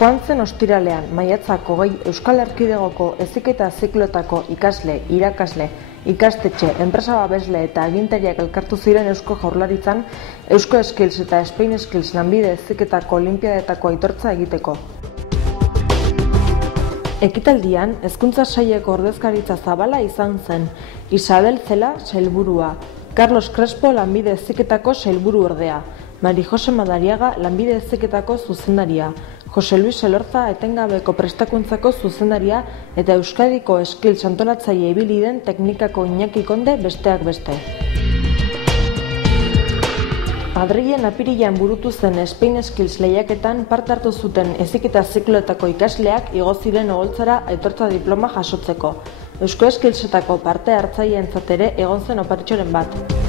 Joan zen ostiralean, maiatzak 20 Euskal Erkidegoko heziketa zikloetako ikasle, irakasle, ikastetxe, enpresa babesle eta agintariak elkartu ziren Eusko Jaurlaritzan Eusko Skills eta Spain Skills lanbide heziketako olinpiadetako aitortza egiteko. Ekitaldian, Hezkuntza Saileko ordezkaritza zabala izan zen, Isabel Cela sailburua, Carlos Crespo lanbide heziketako sailburuordea, Mari Jose Madariaga lanbide heziketako zuzendaria, Jose Luis Elorza etengabeko prestakuntzako zuzendaria eta Euskadiko Skills antolatzaile ibili den teknikako Iñaki Konde besteak beste. Madrilen apirilean burutu zen Spain Skills lehiaketan parte hartu zuten heziketa zikloetako ikasleak igo ziren oholtzara aitortza diploma jasotzeko. Eusko Skillsetako parte hartzaileentzat ere egon zen oparitxoren bat.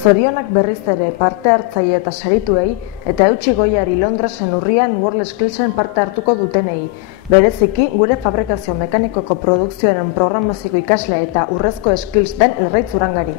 Zorionak berriz ere parte hartzaile eta sarituei eta eutsi goiari Londresen urrian World Skillsen parte hartuko dutenei. Bereziki, gure fabrikazio mekanikoko produkzioaren programazioko ikasle eta urrezko skills den Larraitz Urangari.